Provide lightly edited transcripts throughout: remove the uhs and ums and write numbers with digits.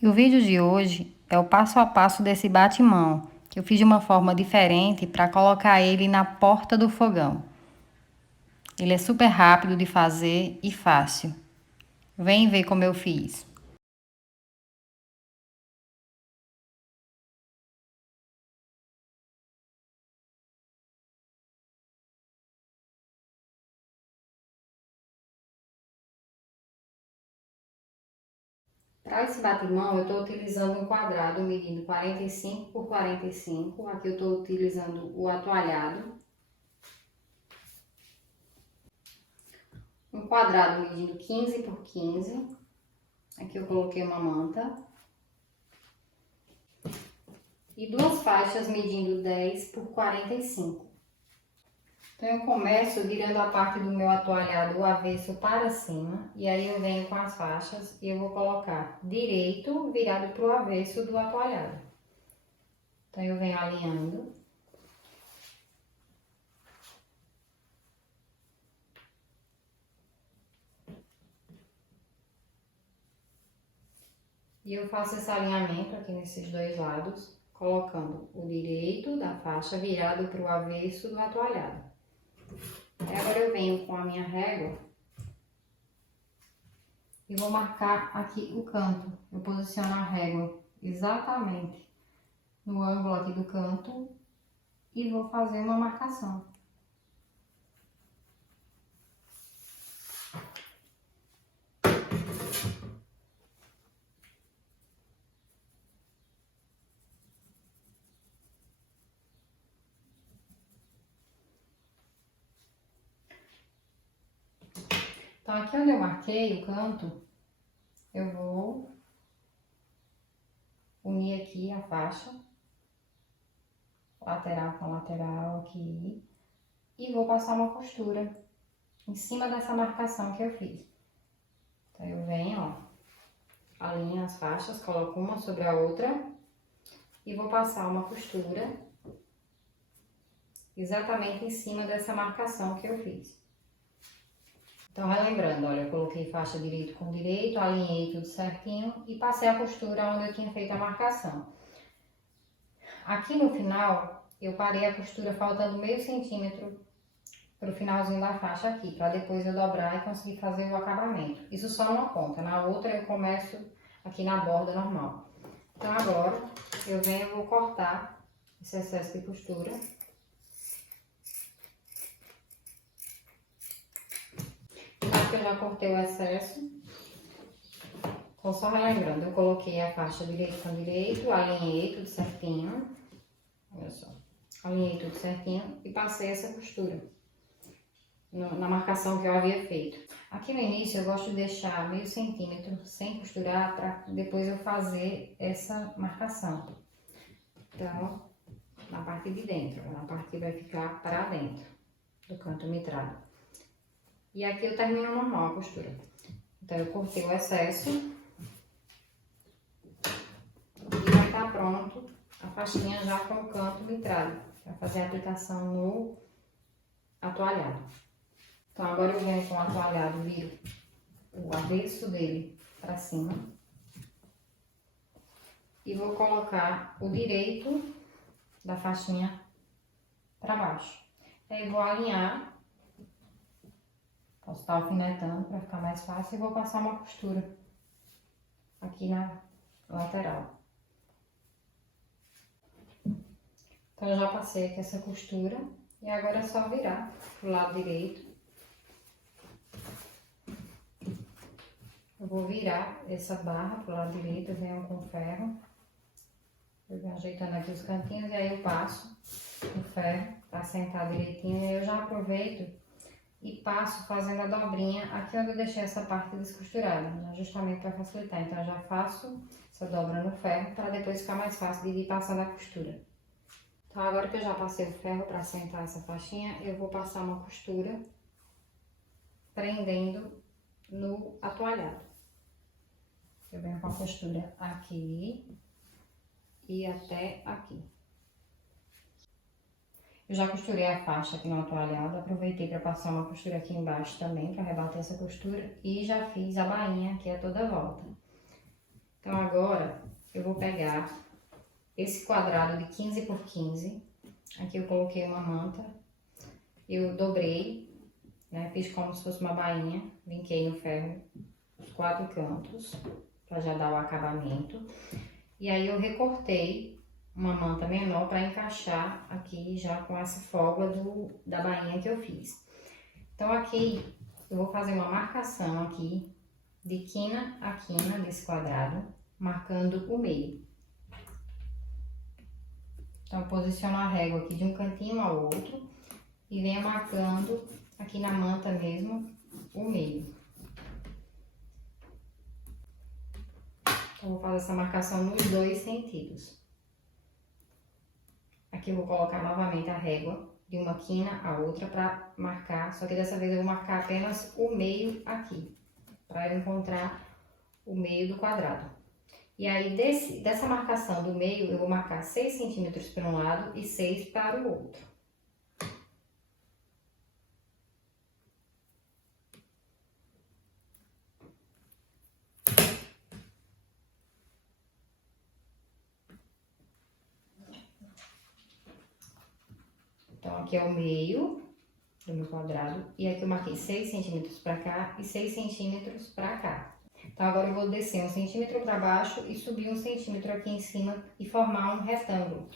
E o vídeo de hoje é o passo a passo desse batimão, que eu fiz de uma forma diferente para colocar ele na porta do fogão. Ele é super rápido de fazer e fácil. Vem ver como eu fiz. Para esse batimão, eu estou utilizando um quadrado medindo 45 por 45. Aqui eu estou utilizando o atoalhado. Um quadrado medindo 15 por 15. Aqui eu coloquei uma manta. E duas faixas medindo 10 por 45. Então eu começo virando a parte do meu atoalhado o avesso para cima. E aí eu venho com as faixas e eu vou colocar direito virado para o avesso do atoalhado. Então eu venho alinhando. E eu faço esse alinhamento aqui nesses dois lados, colocando o direito da faixa virado para o avesso do atoalhado. Aí agora eu venho com a minha régua e vou marcar aqui o canto. Eu posiciono a régua exatamente no ângulo aqui do canto e vou fazer uma marcação. Então aqui onde eu marquei o canto, eu vou unir aqui a faixa, lateral com lateral aqui, e vou passar uma costura em cima dessa marcação que eu fiz. Então eu venho, ó, alinho as faixas, coloco uma sobre a outra e vou passar uma costura exatamente em cima dessa marcação que eu fiz. Então, relembrando, olha, eu coloquei faixa direito com direito, alinhei tudo certinho e passei a costura onde eu tinha feito a marcação. Aqui no final, eu parei a costura faltando meio centímetro pro finalzinho da faixa aqui, para depois eu dobrar e conseguir fazer o acabamento. Isso só numa ponta, na outra eu começo aqui na borda normal. Então agora, eu venho e vou cortar esse excesso de costura. Aqui eu já cortei o excesso. Então, só relembrando, eu coloquei a faixa direito com direito, alinhei tudo certinho. Olha só. Alinhei tudo certinho e passei essa costura na marcação que eu havia feito. Aqui no início eu gosto de deixar meio centímetro sem costurar para depois eu fazer essa marcação. Então, na parte de dentro, na parte que vai ficar para dentro do canto mitrado. E aqui eu termino normal a costura. Então eu cortei o excesso e vai estar pronto a faixinha já com o canto mitrado, para fazer a aplicação no atoalhado. Então agora eu venho com o atoalhado, viro o avesso dele para cima e vou colocar o direito da faixinha para baixo. Aí vou alinhar, posso estar alfinetando para ficar mais fácil e vou passar uma costura aqui na lateral. Então eu já passei aqui essa costura e agora é só virar pro lado direito. Eu vou virar essa barra pro lado direito, eu venho com ferro. Eu venho ajeitando aqui os cantinhos e aí eu passo o ferro para sentar direitinho. E aí eu já aproveito e passo fazendo a dobrinha aqui onde eu deixei essa parte descosturada, justamente para facilitar. Então eu já faço essa dobra no ferro para depois ficar mais fácil de ir passando a costura. Então agora que eu já passei o ferro para sentar essa faixinha, eu vou passar uma costura prendendo no atoalhado. Eu venho com a costura aqui e até aqui. Eu já costurei a faixa aqui no atoalhado, aproveitei para passar uma costura aqui embaixo também, para rebater essa costura, e já fiz a bainha, que é toda a volta. Então agora eu vou pegar esse quadrado de 15 por 15. Aqui eu coloquei uma manta. Eu dobrei, né? Fiz como se fosse uma bainha. Vinquei no ferro os 4 cantos, para já dar o acabamento. E aí eu recortei uma manta menor para encaixar aqui já com essa folga da bainha que eu fiz. Então aqui eu vou fazer uma marcação aqui de quina a quina desse quadrado, marcando o meio. Então eu posiciono a régua aqui de um cantinho ao outro e venho marcando aqui na manta mesmo o meio. Então, vou fazer essa marcação nos 2 sentidos. Aqui eu vou colocar novamente a régua de uma quina a outra para marcar, só que dessa vez eu vou marcar apenas o meio aqui, para eu encontrar o meio do quadrado. E aí dessa marcação do meio eu vou marcar 6 centímetros para um lado e 6 para o outro. Então, aqui é o meio do meu quadrado. E aqui eu marquei 6 centímetros pra cá e 6 centímetros pra cá. Então, agora eu vou descer 1 centímetro pra baixo e subir 1 centímetro aqui em cima e formar um retângulo.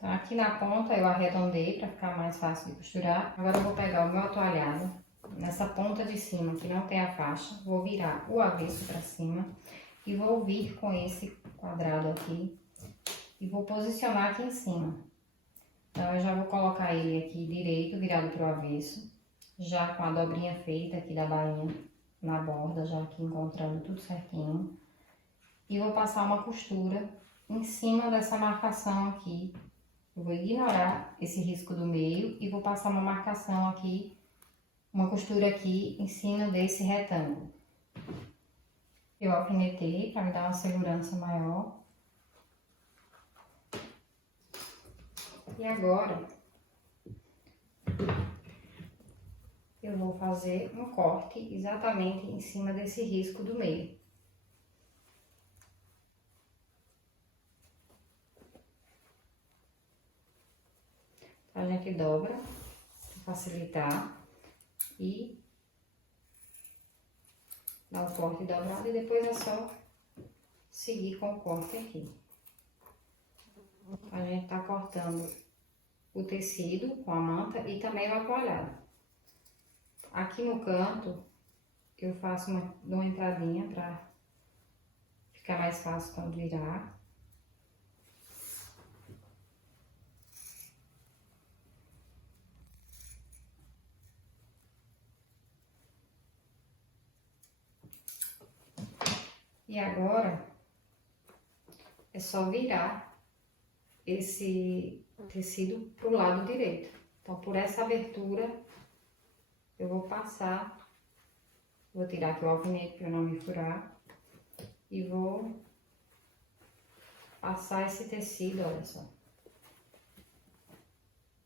Então, aqui na ponta eu arredondei para ficar mais fácil de costurar. Agora eu vou pegar o meu atualhado, nessa ponta de cima que não tem a faixa, vou virar o avesso para cima e vou vir com esse quadrado aqui e vou posicionar aqui em cima. Então, eu já vou colocar ele aqui direito, virado para o avesso, já com a dobrinha feita aqui da bainha na borda, já aqui encontrando tudo certinho. E vou passar uma costura em cima dessa marcação aqui. Eu vou ignorar esse risco do meio e vou passar uma marcação aqui, uma costura aqui em cima desse retângulo. Eu alfinetei para me dar uma segurança maior. E agora, eu vou fazer um corte exatamente em cima desse risco do meio. A gente dobra para facilitar e dá o corte dobrado e depois é só seguir com o corte aqui. A gente tá cortando o tecido com a manta e também o atualhado. Aqui no canto eu faço uma entradinha para ficar mais fácil quando virar. E agora é só virar esse tecido pro lado direito. Então, por essa abertura, eu vou passar, vou tirar aqui o alfinete para não me furar e vou passar esse tecido, olha só.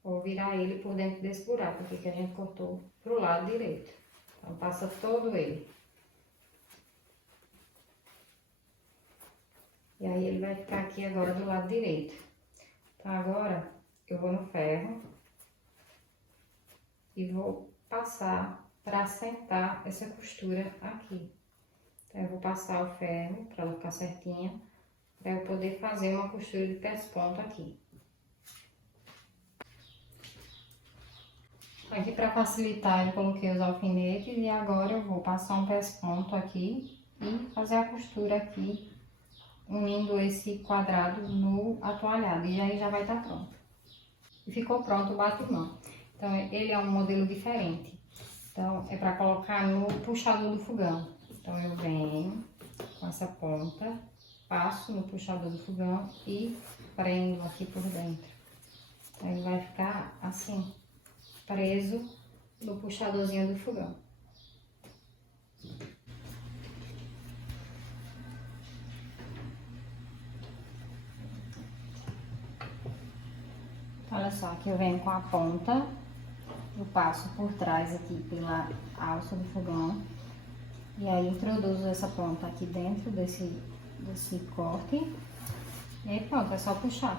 Vou virar ele por dentro desse buraco aqui que a gente cortou pro lado direito. Então, passa todo ele. E aí, ele vai ficar aqui agora do lado direito. Então, agora, eu vou no ferro e vou passar para assentar essa costura aqui. Então, eu vou passar o ferro para ela ficar certinha, para eu poder fazer uma costura de pesponto aqui. Aqui, para facilitar, eu coloquei os alfinetes e agora eu vou passar um pesponto aqui e fazer a costura aqui, unindo esse quadrado no atualhado, e aí já vai estar pronto. E ficou pronto o batimão. Então, ele é um modelo diferente. Então, é para colocar no puxador do fogão. Então, eu venho com essa ponta, passo no puxador do fogão e prendo aqui por dentro. Então, ele vai ficar assim, preso no puxadorzinho do fogão. Olha só, aqui eu venho com a ponta, eu passo por trás aqui pela alça do fogão. E aí introduzo essa ponta aqui dentro desse corte. E aí pronto, é só puxar.